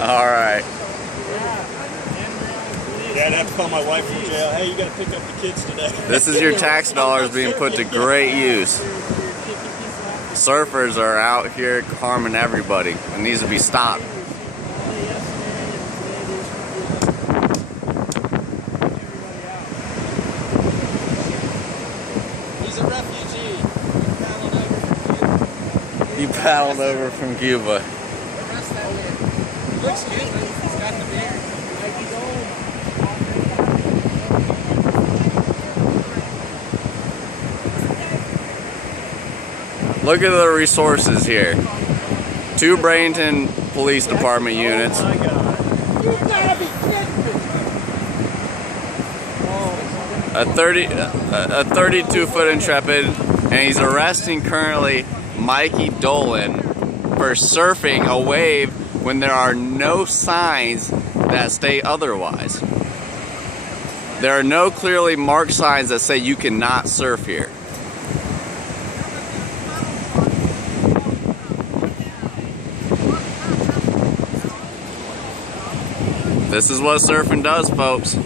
All right. Yeah, I'd have to call my wife from jail. Hey, you got to pick up the kids today. This is your tax dollars being put to great use. Surfers are out here harming everybody. It needs to be stopped. He's a refugee. You paddled over from Cuba. Arrest that man. He looks Cuban. He's got the beard. Look at the resources here. 2 Bradenton Police Department units. You gotta be kidding me. A 32-foot Intrepid, and he's arresting currently Mikey Dolan for surfing a wave when there are no signs that state otherwise. There are no clearly marked signs that say you cannot surf here. This is what surfing does, folks.